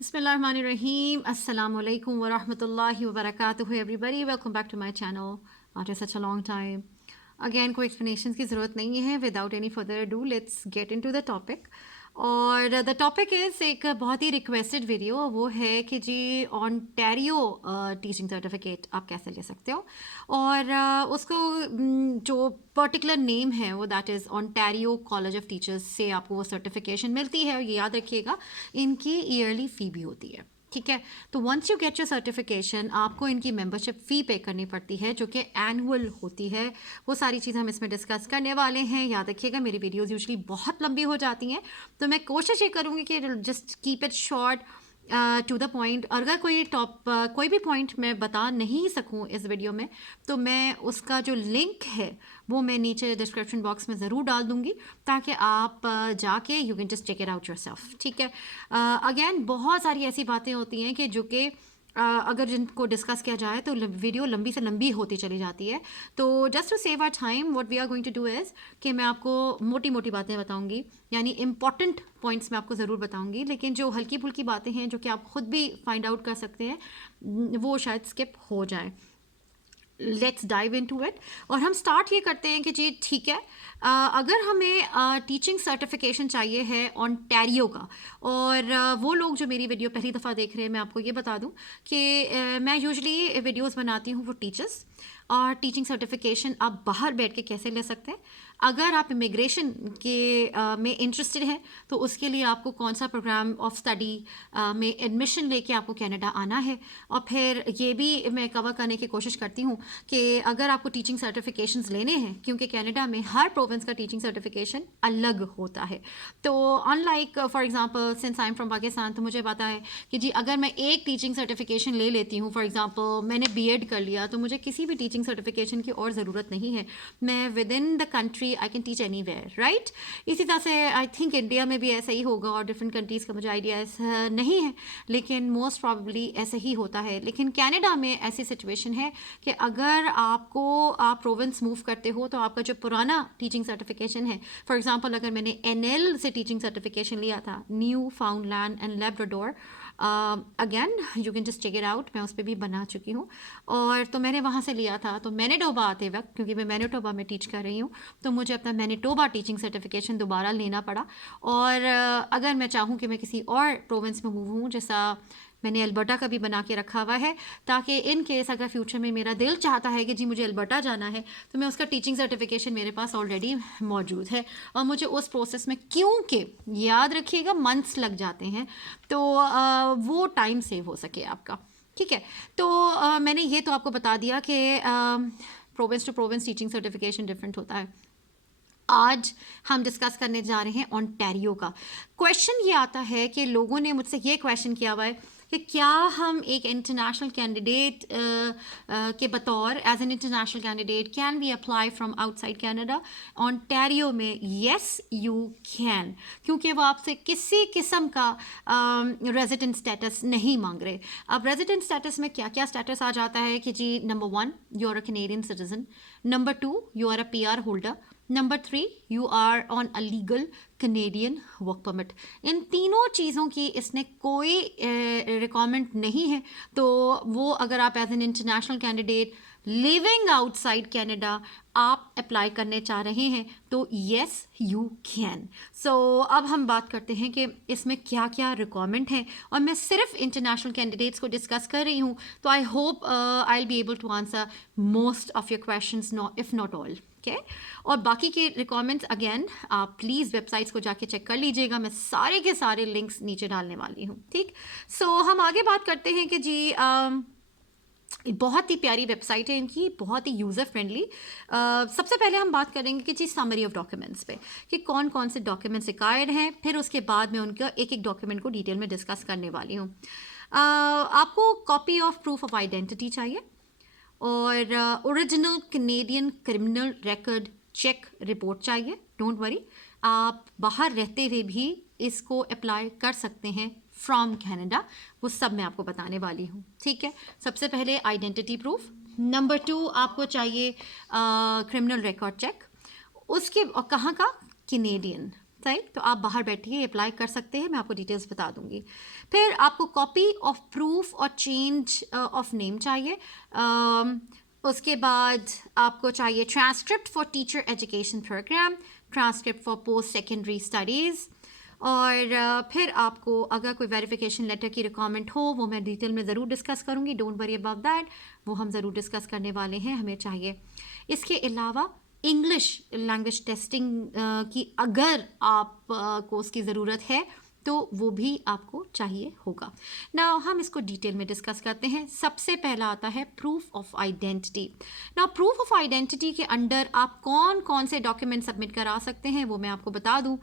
Bismillahirrahmanirrahim. Assalamu alaikum wa rahmatullahi wa barakatuhu everybody. Welcome back to my channel after such a long time. Again कोई explanations की ज़रूरत नहीं है. Without any further ado, let's get into the topic. और the topic is एक बहुत he requested video, वो है कि जी ऑनटेरियो टीचिंग सर्टिफिकेट आप कैसे ले सकते हो, और उसको जो पर्टिकुलर नेम है वो that is Ontario college of teachers से आपको वो सर्टिफिकेशन मिलती है. और ये याद रखिएगा, इनकी ईयरली फ़ी भी होती है. ठीक है, तो once you get your certification आपको इनकी मेंबरशिप फ़ी पे करनी पड़ती है जो कि एनुअल होती है. वो सारी चीज़ें हम इसमें डिस्कस करने वाले हैं. याद रखिएगा, मेरी वीडियोस यूजुअली बहुत लंबी हो जाती हैं, तो मैं कोशिश ये करूँगी कि just keep it short to the point. अगर कोई भी पॉइंट मैं बता नहीं सकूँ इस वीडियो में, तो मैं उसका जो लिंक है वो मैं नीचे डिस्क्रिप्शन बॉक्स में ज़रूर डाल दूँगी, ताकि आप जाके you can just check it out yourself. ठीक है, अगेन बहुत सारी ऐसी बातें होती हैं कि जो कि अगर जिनको डिस्कस किया जाए तो वीडियो लंबी से लंबी होती चली जाती है. तो just to save our time what we are going to do is कि मैं आपको मोटी मोटी बातें बताऊंगी, यानी इंपॉर्टेंट पॉइंट्स मैं आपको ज़रूर बताऊंगी, लेकिन जो हल्की फुल्की बातें हैं जो कि आप खुद भी फाइंड आउट कर सकते हैं वो शायद स्किप हो जाए. Let's dive into it. और हम स्टार्ट ये करते हैं कि जी ठीक है, अगर हमें टीचिंग सर्टिफिकेशन चाहिए है ऑनटेरियो का, और वो लोग जो मेरी वीडियो पहली दफ़ा देख रहे हैं, मैं आपको ये बता दूं कि मैं यूजुअली वीडियोस बनाती हूँ फॉर टीचर्स. और टीचिंग सर्टिफिकेशन आप बाहर बैठ के कैसे ले सकते हैं. अगर आप इमिग्रेशन के में इंटरेस्टेड हैं तो उसके लिए आपको कौन सा प्रोग्राम ऑफ स्टडी में एडमिशन लेके आपको कनाडा आना है. और फिर ये भी मैं कवर करने की कोशिश करती हूँ कि अगर आपको टीचिंग सर्टिफिकेशंस लेने हैं, क्योंकि कनाडा में हर प्रोविंस का टीचिंग सर्टिफिकेशन अलग होता है. तो unlike for example since I am from Pakistan, तो मुझे पता है कि जी अगर मैं एक टीचिंग सर्टिफिकेशन ले लेती हूँ, फॉर एग्जांपल मैंने बीएड कर लिया, तो मुझे किसी भी टीचिंग सर्टिफिकेशन की और ज़रूरत नहीं है. मैं within the country I can teach anywhere, right. इसी तरह से आई थिंक इंडिया में भी ऐसा ही होगा, और डिफरेंट कंट्रीज़ का मुझे आइडिया ऐसा नहीं है, लेकिन मोस्ट प्रॉबली ऐसा ही होता है. लेकिन कनाडा में ऐसी सिचुएशन है कि अगर आप प्रोविंस मूव करते हो तो आपका जो पुराना टीचिंग सर्टिफिकेशन है, फॉर एग्जांपल अगर मैंने एनएल से टीचिंग सर्टिफिकेशन लिया था, Newfoundland and Labrador, again you can just check it out, मैं उस पर भी बना चुकी हूँ. और तो मैंने वहाँ से लिया था, तो मैनिटोबा आते वक्त, क्योंकि मैं मैनिटोबा में टीच कर रही हूँ, तो मुझे अपना मैनिटोबा टीचिंग सर्टिफिकेशन दोबारा लेना पड़ा. और अगर मैं चाहूँ कि मैं किसी और प्रोविंस में मूव हूँ, जैसा मैंने अल्बर्टा का भी बना के रखा हुआ है, ताकि इन केस अगर फ्यूचर में मेरा दिल चाहता है कि जी मुझे अल्बर्टा जाना है, तो मैं उसका टीचिंग सर्टिफिकेशन मेरे पास ऑलरेडी मौजूद है. और मुझे उस प्रोसेस में, क्योंकि याद रखिएगा मंथ्स लग जाते हैं, तो वो टाइम सेव हो सके आपका. ठीक है, तो मैंने ये तो आपको बता दिया कि province to province teaching certification different होता है. आज हम डिस्कस करने जा रहे हैं ऑनटेरियो का. क्वेश्चन ये आता है कि लोगों ने मुझसे ये क्वेश्चन किया हुआ है कि क्या हम एक इंटरनेशनल कैंडिडेट के बतौर, as an international candidate, can we apply from outside Canada Ontario में. येस यू कैन, क्योंकि वो आपसे किसी किस्म का रेजिडेंट स्टेटस नहीं मांग रहे. अब रेजिडेंट स्टेटस में क्या क्या स्टेटस आ जाता है कि जी number 1 you are a Canadian citizen, number 2 you are a PR holder, number 3 you are on a legal Canadian work permit. इन तीनों चीज़ों की इसने कोई रिक्वायरमेंट नहीं है. तो वो अगर आप as an international candidate living outside Canada आप अप्लाई करने चाह रहे हैं, तो येस यू कैन. सो अब हम बात करते हैं कि इसमें क्या क्या रिक्वायरमेंट हैं, और मैं सिर्फ इंटरनेशनल कैंडिडेट्स को डिस्कस कर रही हूँ. तो I hope I will be able to answer most of your questions, if not all. Okay, और बाकी के रिक्वायरमेंट्स अगेन आप प्लीज़ वेबसाइट्स को जाके चेक कर लीजिएगा. मैं सारे के सारे लिंक्स नीचे डालने वाली हूँ. ठीक, सो हम आगे बात करते हैं कि जी बहुत ही प्यारी वेबसाइट है इनकी, बहुत ही यूज़र फ्रेंडली. सबसे पहले हम बात करेंगे कि जी समरी ऑफ डॉक्यूमेंट्स पे, कि कौन कौन से डॉक्यूमेंट्स रिक्वायर्ड हैं. फिर उसके बाद मैं उनका एक एक डॉक्यूमेंट को डिटेल में डिस्कस करने वाली हूँ. आपको copy of proof of identity चाहिए, और original Canadian criminal record check report चाहिए. डोंट वरी, आप बाहर रहते हुए भी इसको अप्लाई कर सकते हैं फ्रॉम कनाडा. वो सब मैं आपको बताने वाली हूँ. ठीक है, सबसे पहले आइडेंटिटी प्रूफ. नंबर 2 आपको चाहिए क्रिमिनल रिकॉर्ड चेक. उसके कहाँ का, कनेडियन. सही, तो आप बाहर बैठिए अप्लाई कर सकते हैं, मैं आपको डिटेल्स बता दूंगी। फिर आपको कॉपी ऑफ प्रूफ और चेंज ऑफ नेम चाहिए। उसके बाद आपको चाहिए transcript for teacher education program, transcript for post secondary studies, और फिर आपको अगर कोई वेरिफिकेशन लेटर की रिक्वायरमेंट हो वो मैं डिटेल में ज़रूर डिस्कस करूँगी, डोंट वरी अबाउट दैट, वो हम ज़रूर डिस्कस करने वाले हैं, हमें चाहिए। इसके अलावा इंग्लिश लैंग्वेज टेस्टिंग की अगर आप को उसकी ज़रूरत है तो वो भी आपको चाहिए होगा। नाउ हम इसको डिटेल में डिस्कस करते हैं। सबसे पहला आता है proof of identity. Now proof of identity के अंडर आप कौन कौन से डॉक्यूमेंट सबमिट करा सकते हैं वो मैं आपको बता दूं।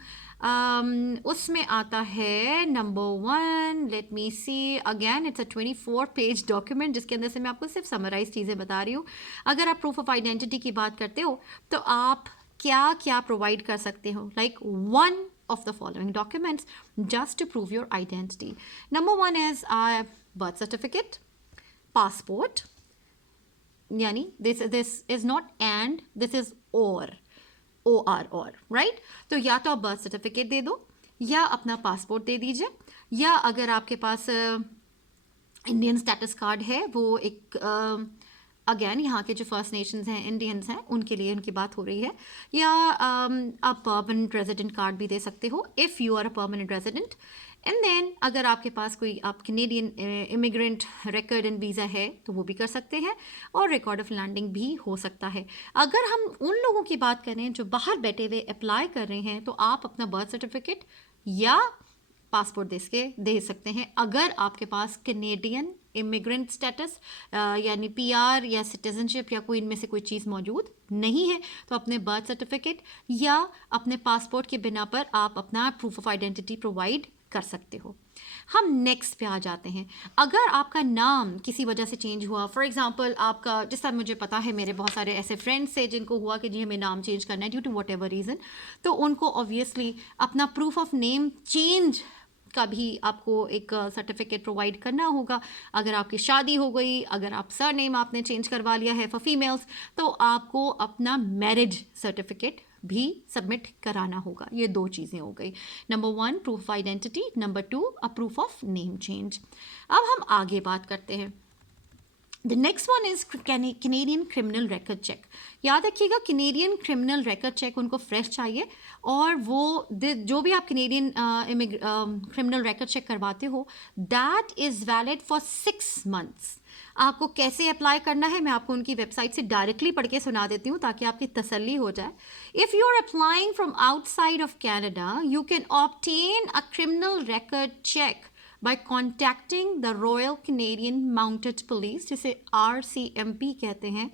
उसमें आता है number 1, let me see again, it's a 24 page document जिसके अंदर से मैं आपको सिर्फ समराइज चीज़ें बता रही हूँ। अगर आप प्रूफ ऑफ आइडेंटिटी की बात करते हो तो आप क्या क्या प्रोवाइड कर सकते हो, like one of the following documents just to prove your identity. Number 1 is birth certificate, passport, yani this is not and, this is or right? तो या तो आप बर्थ सर्टिफिकेट दे दो या अपना पासपोर्ट दे दीजिए, या अगर आपके पास इंडियन स्टेटस कार्ड है, वो एक अगेन यहाँ के जो फर्स्ट नेशंस हैं, इंडियंस हैं, उनके लिए उनकी बात हो रही है, या आप परमानेंट रेजिडेंट कार्ड भी दे सकते हो if you are a permanent resident. And then अगर आपके पास कोई आप Canadian immigrant record and visa है तो वो भी कर सकते हैं, और रिकॉर्ड ऑफ लैंडिंग भी हो सकता है। अगर हम उन लोगों की बात करें जो बाहर बैठे हुए अप्लाई कर रहे हैं तो आप अपना बर्थ सर्टिफिकेट या पासपोर्ट दे सकते हैं। अगर आपके पास कैनेडियन इमिग्रेंट स्टेटस यानी पीआर या सिटीजनशिप या कोई इनमें से कोई चीज़ मौजूद नहीं है तो अपने बर्थ सर्टिफिकेट या अपने पासपोर्ट के बिना पर आप अपना प्रूफ ऑफ आइडेंटिटी प्रोवाइड कर सकते हो। हम नेक्स्ट पे आ जाते हैं। अगर आपका नाम किसी वजह से चेंज हुआ, फॉर एग्जांपल आपका, जिस तरह मुझे पता है मेरे बहुत सारे ऐसे फ्रेंड्स थे जिनको हुआ कि जी हमें नाम चेंज करना है due to whatever reason, तो उनको ऑब्वियसली अपना प्रूफ ऑफ नेम चेंज का भी आपको एक सर्टिफिकेट प्रोवाइड करना होगा। अगर आपकी शादी हो गई, अगर आप सर नेम आपने चेंज करवा लिया है फॉर फीमेल्स, तो आपको अपना मैरिज सर्टिफिकेट भी सबमिट कराना होगा। ये 2 चीज़ें हो गई। Number 1 proof of identity, number 2 a proof of name change. अब हम आगे बात करते हैं। The next one is Canadian criminal record check. याद रखिएगा कैनेडियन क्रिमिनल रिकॉर्ड चेक उनको फ्रेश चाहिए, और वो जो भी आप कैनेडियन क्रिमिनल रिकॉर्ड चेक करवाते हो that is valid for 6 months। आपको कैसे अप्लाई करना है मैं आपको उनकी वेबसाइट से डायरेक्टली पढ़ के सुना देती हूँ ताकि आपकी तसल्ली हो जाए। If you are applying from outside of Canada you can obtain a criminal record check by contacting the Royal Canadian Mounted Police, जिसे RCMP कहते हैं,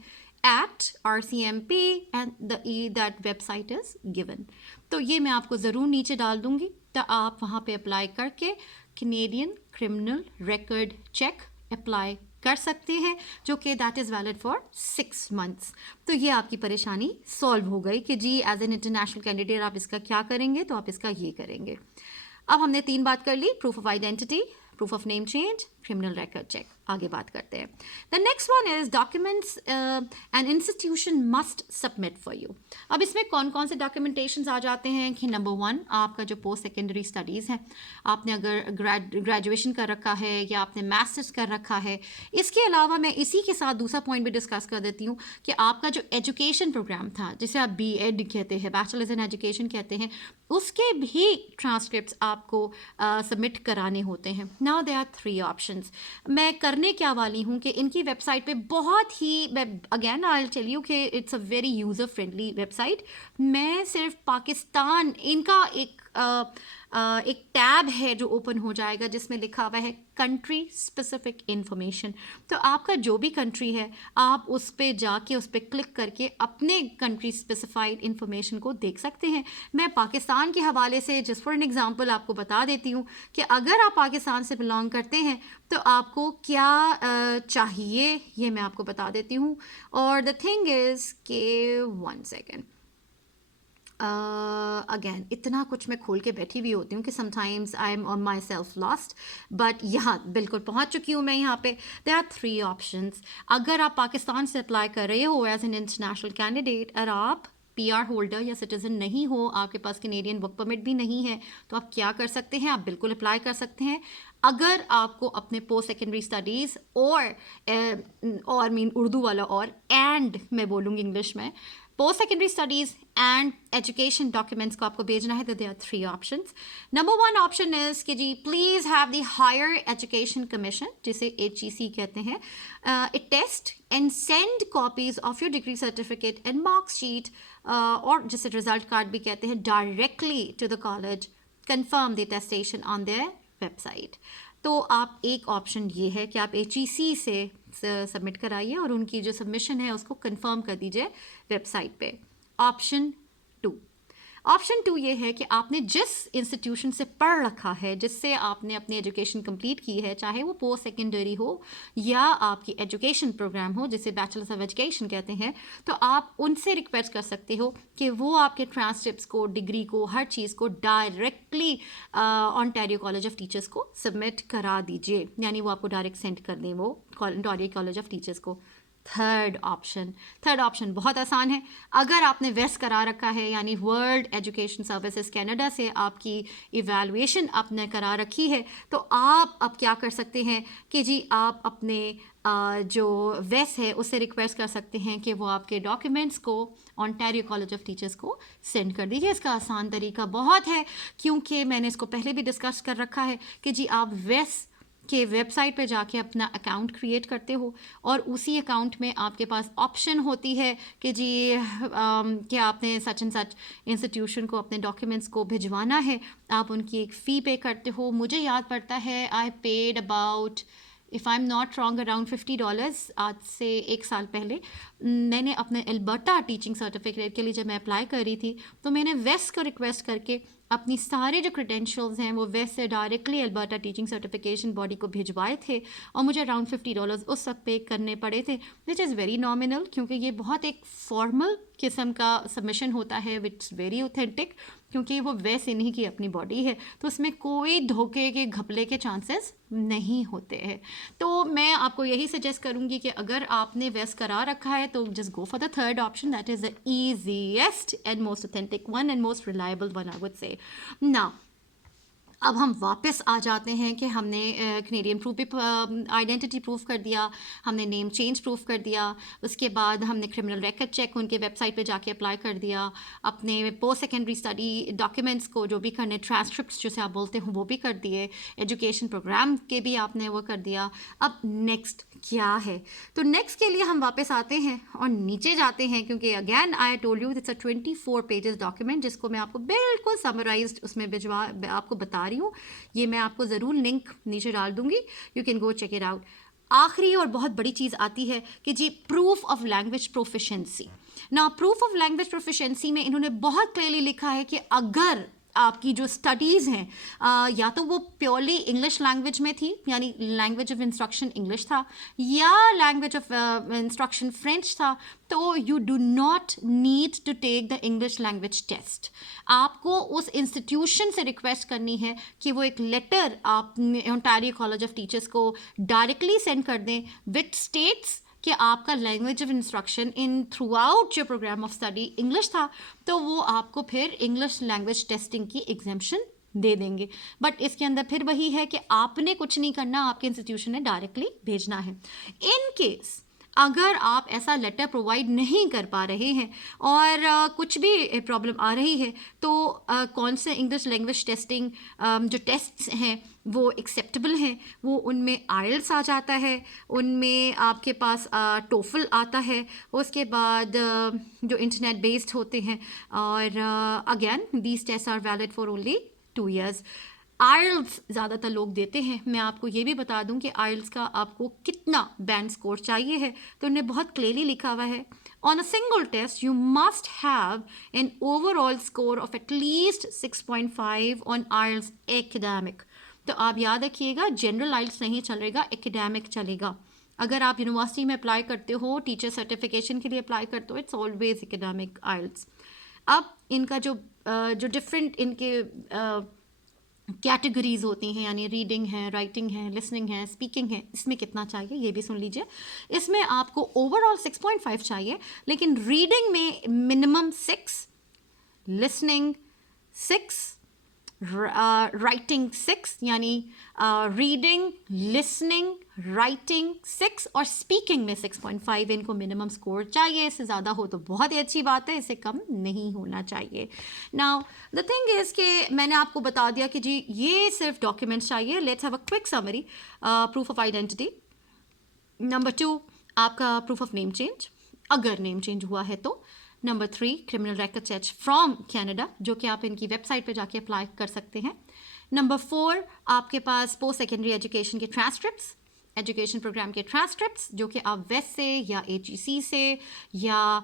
at RCMP and that website is given। तो ये मैं आपको ज़रूर नीचे डाल दूँगी, तो आप वहाँ पे अप्लाई करके Canadian criminal record check apply कर सकते हैं, जो कि that is valid for 6 months। तो ये आपकी परेशानी सॉल्व हो गई कि जी एज एन इंटरनेशनल कैंडिडेट आप इसका क्या करेंगे, तो आप इसका ये करेंगे। अब हमने 3 बात कर ली, proof of identity, proof of name change, criminal record check. आगे बात करते हैं। The next one is documents an institution must submit for you. अब इसमें कौन कौन से डॉक्यूमेंटेशंस आ जाते हैं कि नंबर 1 आपका जो पोस्ट सेकेंडरी स्टडीज़ है, आपने अगर ग्रेजुएशन कर रखा है या आपने मास्टर्स कर रखा है। इसके अलावा मैं इसी के साथ दूसरा पॉइंट भी डिस्कस कर देती हूँ कि आपका जो एजुकेशन प्रोग्राम था जिसे आप BEd कहते हैं, बैचलर्स इन एजुकेशन कहते हैं, उसके भी ट्रांसक्रिप्ट्स आपको सबमिट कराने होते हैं। Now there are 3 options. मैं करने क्या वाली हूँ कि इनकी वेबसाइट पे बहुत ही, again I will tell you कि it's a very user friendly website. मैं सिर्फ पाकिस्तान, इनका एक टैब है जो ओपन हो जाएगा जिसमें लिखा हुआ है कंट्री स्पेसिफिक इंफॉर्मेशन। तो आपका जो भी कंट्री है आप उस पर जाके उस पर क्लिक करके अपने कंट्री स्पेसिफाइड इंफॉर्मेशन को देख सकते हैं। मैं पाकिस्तान के हवाले से जस्ट फॉर एन एग्जांपल आपको बता देती हूँ कि अगर आप पाकिस्तान से बिलोंग करते हैं तो आपको क्या चाहिए ये मैं आपको बता देती हूँ। और द थिंग इज़ के 1 सेकेंड, अगेन इतना कुछ मैं खोल के बैठी हुई होती हूँ कि sometimes I am on my self lost, but यहाँ बिल्कुल पहुँच चुकी हूँ मैं। यहाँ पे देयर आर 3 ऑप्शंस। अगर आप पाकिस्तान से अप्लाई कर रहे हो एज एन इंटरनेशनल कैंडिडेट और आप PR होल्डर या सिटीज़न नहीं हो, आपके पास कैनेडियन वर्क परमिट भी नहीं है, तो आप क्या कर सकते हैं? आप बिल्कुल अप्लाई कर सकते हैं। अगर आपको अपने पोस्ट सेकेंडरी स्टडीज़ और मीन उर्दू वाला और एंड मैं बोलूँगी इंग्लिश में, post secondary studies and education documents को आपको भेजना है, तो there are 3 options. Number 1 option is कि जी please have the higher education commission, जिसे HEC कहते हैं, it test and send copies of your degree certificate and marksheet, और जिसे रिजल्ट कार्ड भी कहते हैं, directly to the college, confirm the attestation on their website. तो आप एक ऑप्शन ये है कि आप HEC से सबमिट कराइए और उनकी जो सबमिशन है उसको कंफर्म कर दीजिए वेबसाइट पे। ऑप्शन टू ये है कि आपने जिस इंस्टीट्यूशन से पढ़ रखा है, जिससे आपने अपनी एजुकेशन कंप्लीट की है, चाहे वो पोस्ट सेकेंडरी हो या आपकी एजुकेशन प्रोग्राम हो जिसे बैचलर्स ऑफ एजुकेशन कहते हैं, तो आप उनसे रिक्वेस्ट कर सकते हो कि वो आपके ट्रांसक्रिप्ट्स को, डिग्री को, हर चीज़ को directly Ontario college of teachers को सबमिट करा दीजिए, यानी वो आपको डायरेक्ट सेंड कर दें वो ओंटारियो कॉलेज ऑफ टीचर्स को। थर्ड ऑप्शन बहुत आसान है। अगर आपने वेस्ट करा रखा है, यानी वर्ल्ड एजुकेशन सर्विसेज कनाडा से आपकी इवैल्यूएशन आपने करा रखी है, तो आप अब क्या कर सकते हैं कि जी आप अपने जो वेस है उससे रिक्वेस्ट कर सकते हैं कि वो आपके डॉक्यूमेंट्स को ओंटारियो कॉलेज ऑफ टीचर्स को सेंड कर दीजिए। इसका आसान तरीका बहुत है, क्योंकि मैंने इसको पहले भी डिस्कस कर रखा है कि जी आप वेस के वेबसाइट पे जाके अपना अकाउंट क्रिएट करते हो और उसी अकाउंट में आपके पास ऑप्शन होती है कि जी कि आपने सच एंड सच इंस्टीट्यूशन को अपने डॉक्यूमेंट्स को भिजवाना है। आप उनकी एक फ़ी पे करते हो। मुझे याद पड़ता है I paid about, if I am not wrong, around $50 आज से 1 साल पहले। मैंने अपने एल्बर्टा टीचिंग सर्टिफिकेट के लिए जब मैं अप्लाई कर रही थी, तो मैंने वेस को रिक्वेस्ट करके अपनी सारे जो क्रेडेंशियल्स हैं वो वेस से directly Alberta teaching certification body को भिजवाए थे, और मुझे अराउंड $50 उस वक्त पे करने पड़े थे, विच इज़ वेरी नॉमिनल, क्योंकि ये बहुत एक फॉर्मल किस्म का सबमिशन होता है, विच वेरी ऑथेंटिक, क्योंकि वो वेस इन्हीं की अपनी बॉडी है, तो उसमें कोई धोखे के घपले के चांसेस नहीं होते हैं। तो मैं आपको यही सजेस्ट करूँगी कि अगर आपने वेस करा रखा है तो just go for the third option, that is the easiest and most authentic one and most reliable one, I would say. Now अब हम वापस आ जाते हैं कि हमने कैनेडियन प्रूफ भी, आइडेंटिटी प्रूफ कर दिया, हमने नेम चेंज प्रूफ कर दिया, उसके बाद हमने क्रिमिनल रिकॉर्ड चेक उनके वेबसाइट पे जाके अप्लाई कर दिया, अपने पोस्ट सेकेंडरी स्टडी डॉक्यूमेंट्स को जो भी करने, ट्रांसक्रिप्ट्स जिसे आप बोलते हो वो भी कर दिए, एजुकेशन प्रोग्राम के भी आपने वो कर दिया। अब नेक्स्ट क्या है? तो नेक्स्ट के लिए हम वापस आते हैं और नीचे जाते हैं, क्योंकि again I told you it's a 24 pages document, जिसको मैं आपको बिल्कुल समराइज्ड उसमें भिजवा आपको बता रही हूँ। ये मैं आपको ज़रूर लिंक नीचे डाल दूँगी, you can go check it out. आखिरी और बहुत बड़ी चीज़ आती है कि जी प्रूफ ऑफ लैंग्वेज प्रोफिशिएंसी। ना प्रूफ ऑफ लैंग्वेज प्रोफिशिएंसी में इन्होंने बहुत क्लियरली लिखा है कि अगर आपकी जो स्टडीज़ हैं या तो वो प्योरली इंग्लिश लैंग्वेज में थी, यानी लैंग्वेज ऑफ इंस्ट्रक्शन इंग्लिश था, या लैंग्वेज ऑफ इंस्ट्रक्शन फ्रेंच था, तो you do not need to take the English language test. आपको उस इंस्टीट्यूशन से रिक्वेस्ट करनी है कि वो एक लेटर आप ओंटारियो कॉलेज ऑफ टीचर्स को डायरेक्टली सेंड कर दें विच स्टेट्स कि आपका language of instruction in throughout your program of study English था, तो वो आपको फिर इंग्लिश लैंग्वेज टेस्टिंग की एग्जाम्शन दे देंगे। बट इसके अंदर फिर वही है कि आपने कुछ नहीं करना, आपके इंस्टीट्यूशन ने डायरेक्टली भेजना है। इन केस अगर आप ऐसा लेटर प्रोवाइड नहीं कर पा रहे हैं और कुछ भी प्रॉब्लम आ रही है, तो कौन से इंग्लिश लैंग्वेज टेस्टिंग जो टेस्ट्स हैं वो एक्सेप्टेबल हैं, वो उनमें आइल्स आ जाता है, उनमें आपके पास टोफल आता है, उसके बाद जो इंटरनेट बेस्ड होते हैं, और again these test are valid for only 2 years। IELTS ज़्यादातर लोग देते हैं। मैं आपको ये भी बता दूं कि आइल्स का आपको कितना बैंड स्कोर चाहिए है, तो उन्हें बहुत क्लियरली लिखा हुआ है, on a single test you must have an overall score of at least 6.5 on IELTS academic. तो आप याद रखिएगा, जनरल आइल्स नहीं चलेगा, एकेडमिक चलेगा। अगर आप यूनिवर्सिटी में अप्लाई करते हो, टीचर सर्टिफिकेशन के लिए अप्लाई करते हो, इट्स ऑलवेज एकेडमिक आइल्स। अब इनका जो डिफरेंट इनके कैटेगरीज होती हैं, यानी रीडिंग है, राइटिंग है, लिसनिंग है, स्पीकिंग है, इसमें कितना चाहिए ये भी सुन लीजिए। इसमें आपको ओवरऑल 6.5 चाहिए, लेकिन रीडिंग में मिनिमम 6, लिसनिंग 6, राइटिंग 6, यानी रीडिंग, लिसनिंग, राइटिंग 6 और स्पीकिंग में 6.5 इनको मिनिमम स्कोर चाहिए। इससे ज़्यादा हो तो बहुत ही अच्छी बात है, इससे कम नहीं होना चाहिए। नाउ द थिंग इज़ कि मैंने आपको बता दिया कि जी ये सिर्फ डॉक्यूमेंट्स चाहिए। Let's have a quick summary. Proof of identity, number 2 आपका प्रूफ ऑफ नेम चेंज, अगर नेम चेंज हुआ है तो। Number 3 criminal record check from Canada, जो कि आप इनकी वेबसाइट पे जाके अप्लाई कर सकते हैं। नंबर 4 आपके पास पोस्ट सेकेंडरी एजुकेशन के ट्रांसक्रिप्ट्स, एजुकेशन प्रोग्राम के ट्रांसक्रिप्ट्स, जो कि आप वेस्ट से या AGC से या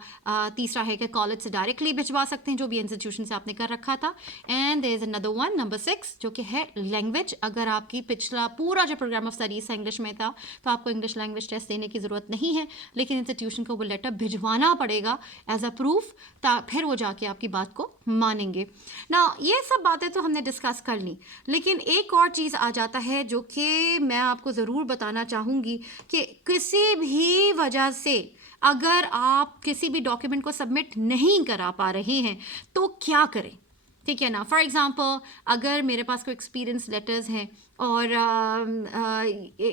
तीसरा है कि कॉलेज से डायरेक्टली भिजवा सकते हैं, जो भी इंस्टीट्यूशन से आपने कर रखा था। And there is another one, number 6, जो कि है लैंग्वेज। अगर आपकी पिछला पूरा जो प्रोग्राम ऑफ स्टडीज इंग्लिश में था तो आपको इंग्लिश लैंग्वेज टेस्ट देने की ज़रूरत नहीं है, लेकिन इंस्टीट्यूशन को वो लेटर भिजवाना पड़ेगा एज अ प्रूफ, फिर वो जाके आपकी बात को मानेंगे ना। ये सब बातें तो हमने डिस्कस कर ली, लेकिन एक और चीज़ आ जाता है जो कि मैं आपको ज़रूर बताना चाहूँगी कि किसी भी वजह से अगर आप किसी भी डॉक्यूमेंट को सबमिट नहीं करा पा रहे हैं तो क्या करें, ठीक है ना। फॉर एग्जांपल अगर मेरे पास कोई एक्सपीरियंस लेटर्स हैं और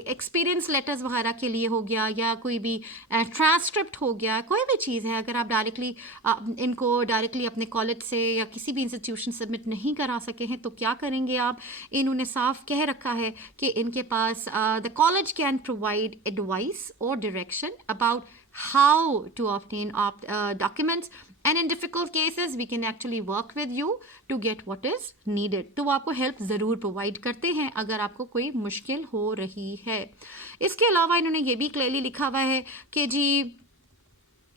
एक्सपीरियंस लेटर्स वगैरह के लिए हो गया, या कोई भी ट्रांसक्रिप्ट हो गया, कोई भी चीज़ है, अगर आप डायरेक्टली इनको डायरेक्टली अपने कॉलेज से या किसी भी इंस्टीट्यूशन सबमिट नहीं करा सके हैं तो क्या करेंगे आप। इन्होंने साफ कह रखा है कि इनके पास the college can provide advice और direction about how to obtain documents, and in difficult cases we can actually work with you to get what is needed। तो वो आपको हेल्प ज़रूर प्रोवाइड करते हैं अगर आपको कोई मुश्किल हो रही है। इसके अलावा इन्होंने ये भी क्लियरली लिखा हुआ है कि जी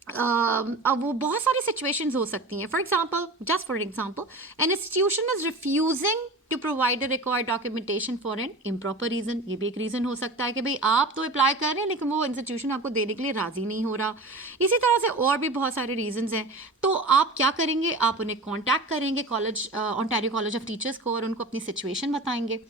अब वो बहुत सारी सिचुएशंस हो सकती हैं। Just for example an institution is refusing to provide required documentation for an improper reason. ये भी एक रीज़न हो सकता है कि भाई आप तो अप्लाई कर रहे हैं लेकिन वो इंस्टीट्यूशन आपको देने के लिए राज़ी नहीं हो रहा। इसी तरह से और भी बहुत सारे रीजंस हैं। तो आप क्या करेंगे, आप उन्हें कॉन्टैक्ट करेंगे college, Ontario college of teachers को, और उनको अपनी सिचुएशन बताएंगे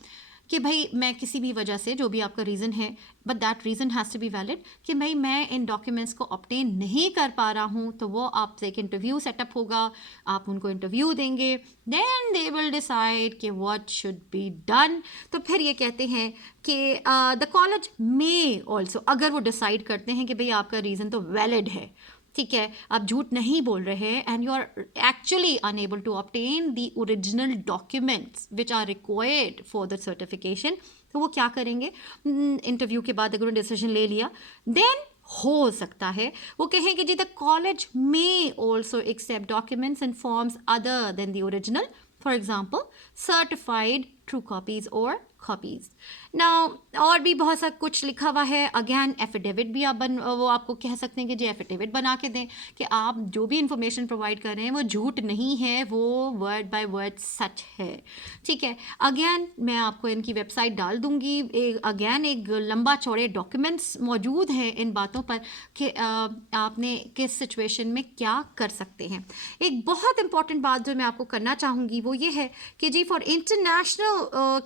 कि भाई मैं किसी भी वजह से, जो भी आपका रीज़न है, but that reason has to be valid, कि भाई मैं इन डॉक्यूमेंट्स को ऑब्टेन नहीं कर पा रहा हूँ। तो वो आपसे एक इंटरव्यू सेटअप होगा, आप उनको इंटरव्यू देंगे, देन दे विल डिसाइड कि व्हाट शुड बी डन। तो फिर ये कहते हैं कि द कॉलेज में ऑल्सो, अगर वो डिसाइड करते हैं कि भाई आपका रीज़न तो वैलिड है, ठीक है, आप झूठ नहीं बोल रहे हैं, and you are actually unable to obtain the original documents which are required for the certification, तो वो क्या करेंगे, इंटरव्यू के बाद अगर उन्होंने डिसीजन ले लिया, देन हो सकता है वो कहें कि जी the college may also accept documents and forms other than the original, for example certified true copies और कॉपीज। नाउ और भी बहुत सा कुछ लिखा हुआ है। अगेन एफिडेविट भी आप वो आपको कह सकते हैं कि जी एफिडेविट बना के दें कि आप जो भी इंफॉर्मेशन प्रोवाइड कर रहे हैं वो झूठ नहीं है, वो वर्ड बाय वर्ड सच है, ठीक है। अगेन मैं आपको इनकी वेबसाइट डाल दूंगी। अगेन एक लंबा चौड़े डॉक्यूमेंट्स मौजूद हैं इन बातों पर कि आपने किस सिचुएशन में क्या कर सकते हैं। एक बहुत इंपॉर्टेंट बात जो मैं आपको करना चाहूँगी वो ये है कि जी फॉर इंटरनेशनल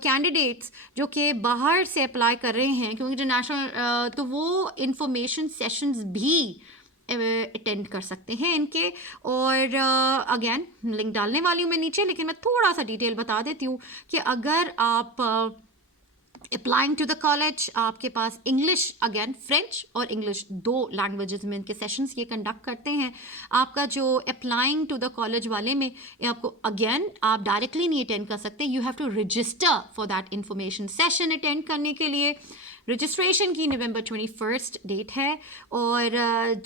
कैंडिडेट्स जो कि बाहर से अप्लाई कर रहे हैं, क्योंकि इंटरनेशनल तो वो इंफॉर्मेशन सेशंस भी अटेंड कर सकते हैं इनके। और अगेन लिंक डालने वाली हूँ मैं नीचे, लेकिन मैं थोड़ा सा डिटेल बता देती हूँ कि अगर आप अप्लाइंग टू द कॉलेज, आपके पास इंग्लिश, अगेन फ्रेंच और इंग्लिश 2 लैंग्वेजेस में इनके सेशंस ये कंडक्ट करते हैं। आपका जो अप्लाइंग टू द कॉलेज वाले में आपको अगेन आप डायरेक्टली नहीं अटेंड कर सकते, you have to register for that information session attend करने के लिए। रजिस्ट्रेशन की November 21 डेट है, और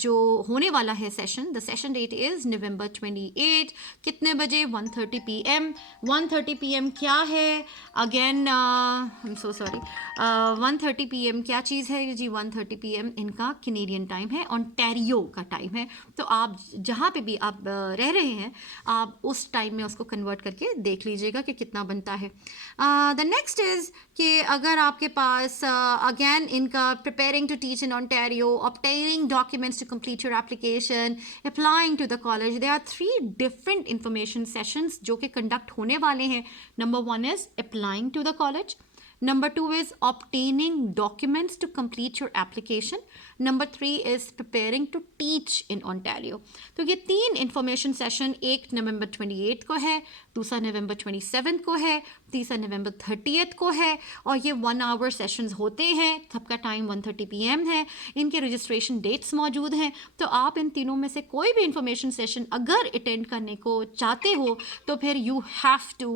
जो होने वाला है session, the session that is November 28। कितने बजे? 1:30 PM। 1:30 PM क्या है? Again I am so sorry, 1:30 PM क्या चीज़ है जी? 1:30 PM इनका कैनेडियन टाइम है, ओंटारियो का टाइम है। तो आप जहाँ पे भी आप रह रहे हैं आप उस टाइम में उसको कन्वर्ट करके देख लीजिएगा कि कितना बनता है। द नेक्स्ट इज़ कि अगर आपके पास again इनका preparing to teach in Ontario, obtaining documents to complete your application, applying to the college. There are 3 different information sessions जो कि conduct होने वाले हैं. Number 1 is applying to the college. Number 2 is obtaining documents to complete your application. Number 3 is preparing to teach in Ontario. तो ये 3 information session, एक November 28 को है, दूसरा November 27 को है, तीसरा November 30 को है, और ये 1 hour sessions होते हैं. सबका टाइम 1:30 PM है. इनके registration dates मौजूद हैं. तो आप इन तीनों में से कोई भी information session अगर attend करने को चाहते हो तो फिर you have to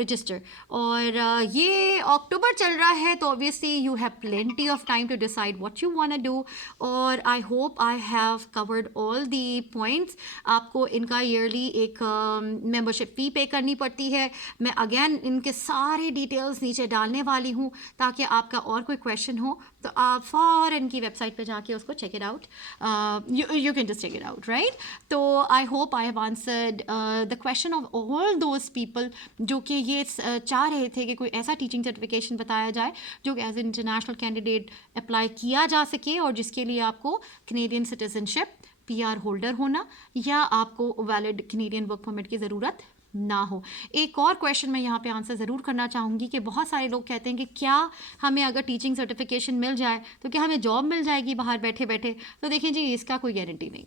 register. और ये अक्टूबर चल रहा है, तो obviously you have plenty of time to decide what you want to do. और I hope I have covered all the points. आपको इनका yearly एक membership fee पे करनी पड़ती है. मैं again इनके सारे डिटेल्स नीचे डालने वाली हूँ ताकि आपका और कोई क्वेश्चन हो तो आप फ़ौरन की वेबसाइट पे जाके उसको check it out. You can just check it out, right. तो I hope I have answered the question of all those people जो कि ये चाह रहे थे कि कोई ऐसा टीचिंग सर्टिफिकेशन बताया जाए जो कि as a international candidate apply किया जा सके और जिसके लिए आपको कैनेडियन सिटीजनशिप, PR होल्डर होना या आपको वैलिड कैनेडियन वर्क परमिट की ज़रूरत ना हो. एक और क्वेश्चन मैं यहाँ पे आंसर ज़रूर करना चाहूँगी कि बहुत सारे लोग कहते हैं कि क्या हमें अगर टीचिंग सर्टिफिकेशन मिल जाए तो क्या हमें जॉब मिल जाएगी बाहर बैठे बैठे. तो देखें जी, इसका कोई गारंटी नहीं.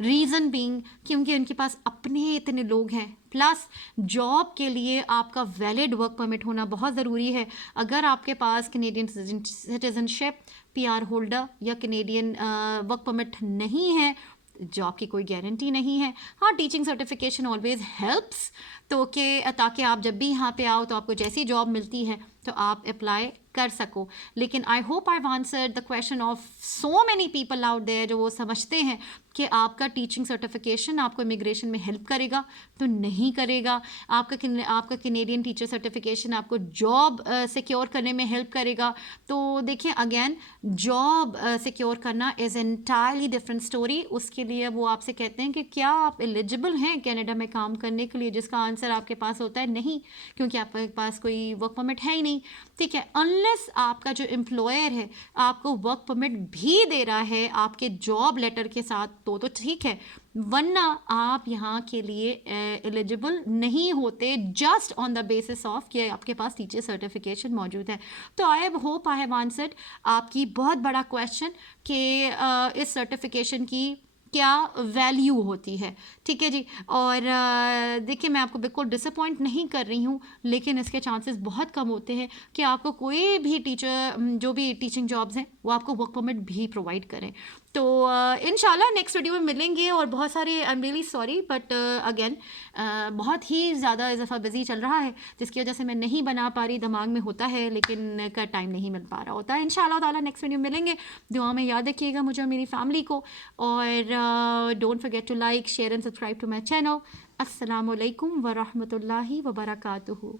रीज़न बीइंग क्योंकि उनके पास अपने इतने लोग हैं, प्लस जॉब के लिए आपका वैलिड वर्क परमिट होना बहुत ज़रूरी है. अगर आपके पास कैनेडियन सिटीजनशिप, PR होल्डर या कैनेडियन वर्क परमिट नहीं है, जॉब की कोई गारंटी नहीं है. हाँ, टीचिंग सर्टिफिकेशन ऑलवेज हेल्प्स, तो ताकि आप जब भी यहाँ पे आओ तो आपको जैसी जॉब मिलती है तो आप अप्लाई कर सको. लेकिन I hope I have answered the question of so many people out there जो वो समझते हैं कि आपका टीचिंग सर्टिफिकेशन आपको इमिग्रेशन में हेल्प करेगा तो नहीं करेगा. आपका कैनेडियन टीचर सर्टिफिकेशन आपको जॉब सिक्योर करने में हेल्प करेगा. तो देखिए, अगेन जॉब सिक्योर करना इज़ एंटायरली डिफरेंट स्टोरी. उसके लिए वो आपसे कहते हैं कि क्या आप एलिजिबल हैं कनाडा में काम करने के लिए, जिसका आंसर आपके पास होता है नहीं, क्योंकि आपके पास कोई वर्क परमिट है ही नहीं. ठीक है, अनलेस आपका जो एम्प्लॉयर है आपको वर्क परमिट भी दे रहा है आपके जॉब लेटर के साथ तो ठीक है, वरना आप यहाँ के लिए एलिजिबल नहीं होते just on the basis of कि आपके पास टीचर सर्टिफिकेशन मौजूद है. तो I hope I have answered आपकी बहुत बड़ा क्वेश्चन कि इस सर्टिफिकेशन की क्या वैल्यू होती है. ठीक है जी. और देखिए, मैं आपको बिल्कुल डिसअपॉइंट नहीं कर रही हूँ, लेकिन इसके चांसेस बहुत कम होते हैं कि आपको कोई भी टीचर, जो भी टीचिंग जॉब्स हैं, वो आपको वर्क परमिट भी प्रोवाइड करें. तो इंशाल्लाह नेक्स्ट वीडियो में मिलेंगे. और बहुत सारे, I am really sorry but again बहुत ही ज़्यादा इस दफ़ा बिजी चल रहा है, जिसकी वजह से मैं नहीं बना पा रही. दिमाग में होता है लेकिन का टाइम नहीं मिल पा रहा होता है. इंशाल्लाह ताला नेक्स्ट वीडियो मिलेंगे. दुआ में याद रखिएगा मुझे और मेरी फैमिली को. और don't forget to like, share and subscribe to my channel. अस्सलामु अलैकुम व रहमतुल्लाहि व बरकातुहू.